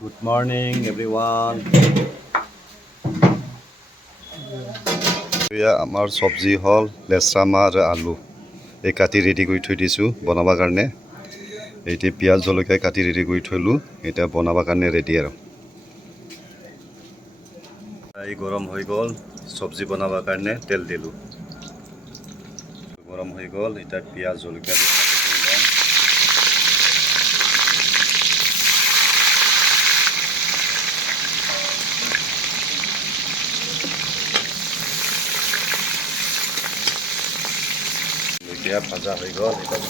Good morning, everyone. এয়া আমাৰ চব্জি হল লেচৰা মাহ আৰু আলু এই কাটি ৰেডি কৰি থৈ দিছোঁ বনাবৰ কাৰণে। এতিয়া পিঁয়াজ জলকীয়া কাটি ৰেডি কৰি থলোঁ, এতিয়া বনাবৰ কাৰণে ৰেডি আৰু এই গৰম হৈ গ'ল। চব্জি বনাবৰ কাৰণে তেল দিলোঁ, গৰম হৈ গ'ল। এতিয়া পিঁয়াজ জলকীয়া ভাজা হৈ গ'ল। এতিয়া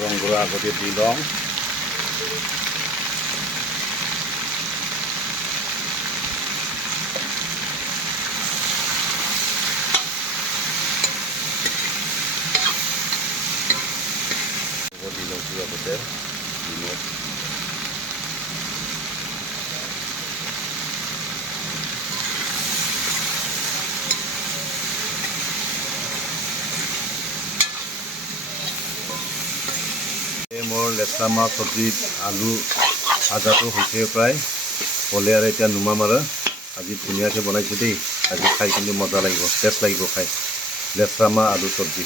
ৰং গুড়া আগতে দি লওঁ। দি লৈছোঁ আগতে নিমখ। মোৰ লেচৰা মাহ চব্জিত আলু ভাজাটো হৈছে প্ৰায় হ'লে আৰু এতিয়া নুমাম আৰু। আজি ধুনীয়াকৈ বনাইছোঁ দেই। আজি খাই কিন্তু মজা লাগিব, টেষ্ট লাগিব খাই লেচৰা মাহ আলু চব্জি।